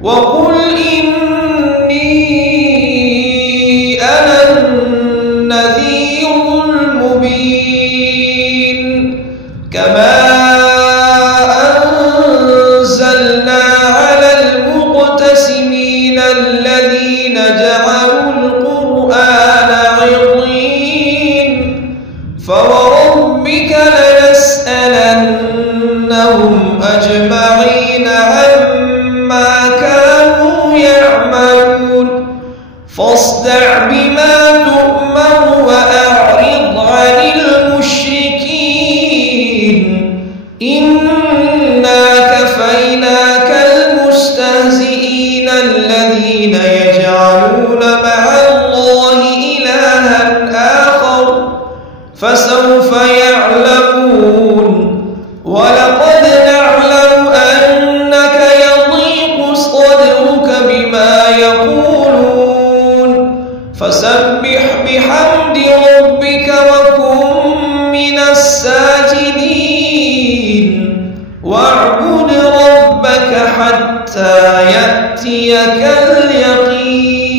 وقل إني أنا النذير المبين كما أنزلنا على المقتسمين الذين جعلوا القرآن عضين فوربك لنسألنهم أجمعين عما كانوا يعملون فاصدع بما تؤمر وأعرض عن المشركين إنا كفيناك المستهزئين الذين يجعلون مع الله إلها آخر فسوف يعلمون ولقد نعلم أنك يضيق صدرك بما يقولون فسبح بحمد ربك وكن من الساجدين واعبد ربك حتى يأتيك اليقين.